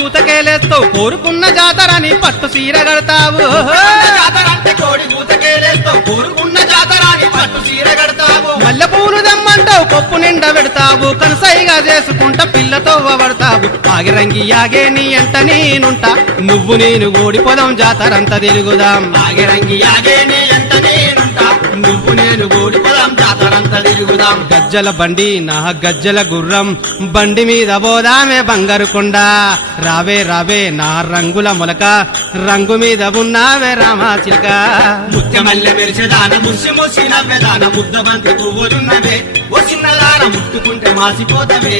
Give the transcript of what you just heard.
కూతకేలేస్తావు కోరుకున్న జాతరని పట్టు సీర కడతావు జాతరంటే కోడి కూతకేలేస్తావు కోరుకున్న జాతరాని పట్టు చీర కడతావు మల్లె పూలు దమ్మంటావు కొప్పు నిండా పెడతావు కనసైగా చేసుకుంటా పిల్లతో పడతావు ఆగిరంగి ఆగే నీ అంట నేనుంటా నువ్వు నేను ఓడిపోదాం జాతరంతా తిరుగుదాం ఆగిరంగి ఆగే నీ అంట నేనుంటా నువ్వు నేను ఓడిపోదాం జాతరంతా తిరుగుదాం గజ్జల బండి నా గజ్జల గుర్రం బండి మీద పోదామే బంగారు కొండ రావే రావే నా రంగుల మొలక రంగు మీద ఉన్నావే రామా చిలక ముత్యమల్లె మెరిసేదాన ముసి ముసి నవ్వెదాన ముద్ద బంతి పువ్వులున్నవే ఓ చిన్నదాన ముట్టుకుంటే మాసిపోతవే